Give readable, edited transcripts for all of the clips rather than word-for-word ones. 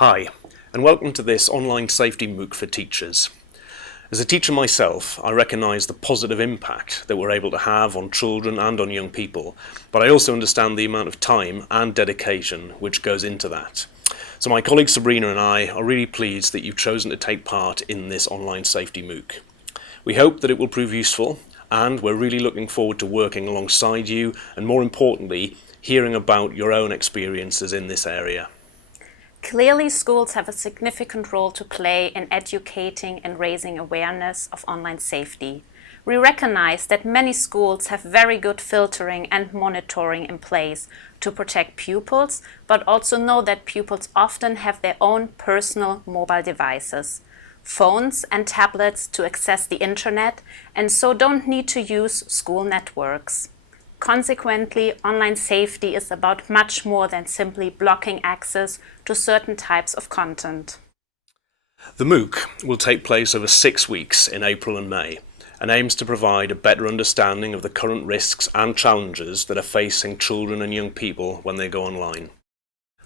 Hi, and welcome to this online safety MOOC for teachers. As a teacher myself, I recognise the positive impact that we're able to have on children and on young people, but I also understand the amount of time and dedication which goes into that. So my colleague Sabrina and I are really pleased that you've chosen to take part in this online safety MOOC. We hope that it will prove useful, and we're really looking forward to working alongside you and, more importantly, hearing about your own experiences in this area. Clearly, schools have a significant role to play in educating and raising awareness of online safety. We recognize that many schools have very good filtering and monitoring in place to protect pupils, but also know that pupils often have their own personal mobile devices, phones and tablets to access the internet, and so don't need to use school networks. Consequently, online safety is about much more than simply blocking access to certain types of content. The MOOC will take place over 6 weeks in April and May and aims to provide a better understanding of the current risks and challenges that are facing children and young people when they go online.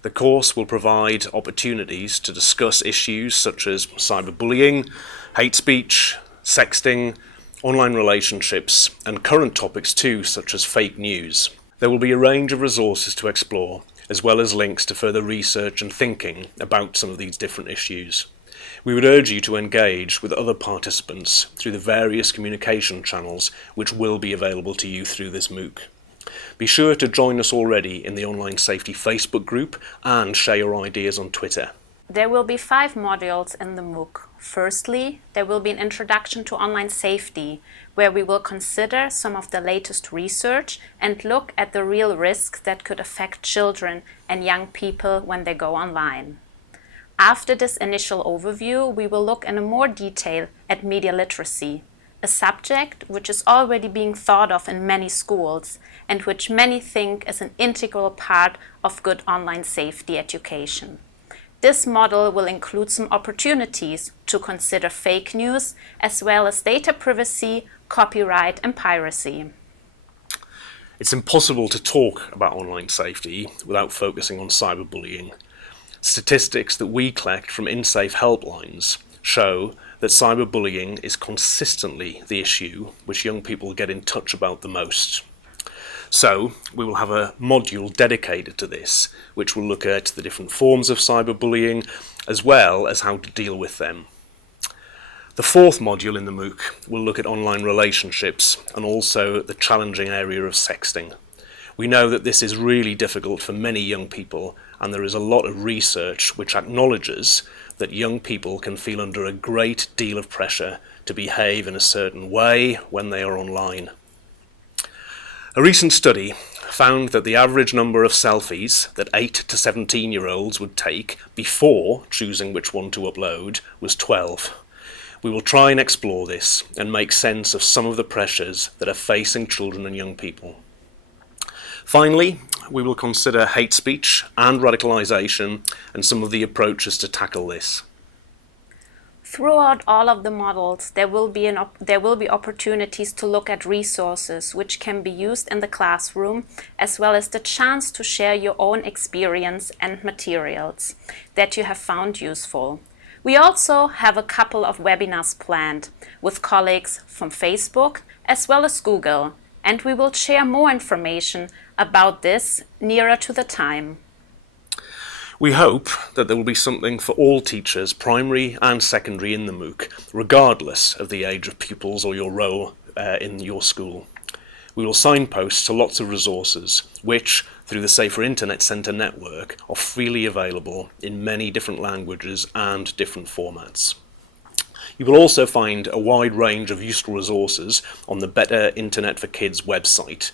The course will provide opportunities to discuss issues such as cyberbullying, hate speech, sexting, online relationships, and current topics too, such as fake news. There will be a range of resources to explore, as well as links to further research and thinking about some of these different issues. We would urge you to engage with other participants through the various communication channels which will be available to you through this MOOC. Be sure to join us already in the Online Safety Facebook group and share your ideas on Twitter. There will be 5 modules in the MOOC. Firstly, there will be an introduction to online safety, where we will consider some of the latest research and look at the real risks that could affect children and young people when they go online. After this initial overview, we will look in more detail at media literacy, a subject which is already being thought of in many schools and which many think is an integral part of good online safety education. This model will include some opportunities to consider fake news, as well as data privacy, copyright, and piracy. It's impossible to talk about online safety without focusing on cyberbullying. Statistics that we collect from InSafe helplines show that cyberbullying is consistently the issue which young people get in touch about the most. So, we will have a module dedicated to this, which will look at the different forms of cyberbullying, as well as how to deal with them. The 4th module in the MOOC will look at online relationships and also the challenging area of sexting. We know that this is really difficult for many young people, and there is a lot of research which acknowledges that young people can feel under a great deal of pressure to behave in a certain way when they are online. A recent study found that the average number of selfies that 8 to 17-year-olds would take before choosing which one to upload was 12. We will try and explore this and make sense of some of the pressures that are facing children and young people. Finally, we will consider hate speech and radicalisation and some of the approaches to tackle this. Throughout all of the models, there will be opportunities to look at resources which can be used in the classroom, as well as the chance to share your own experience and materials that you have found useful. We also have a couple of webinars planned with colleagues from Facebook as well as Google, and we will share more information about this nearer to the time. We hope that there will be something for all teachers, primary and secondary, in the MOOC, regardless of the age of pupils or your role in your school. We will signpost to lots of resources, which, through the Safer Internet Centre network, are freely available in many different languages and different formats. You will also find a wide range of useful resources on the Better Internet for Kids website,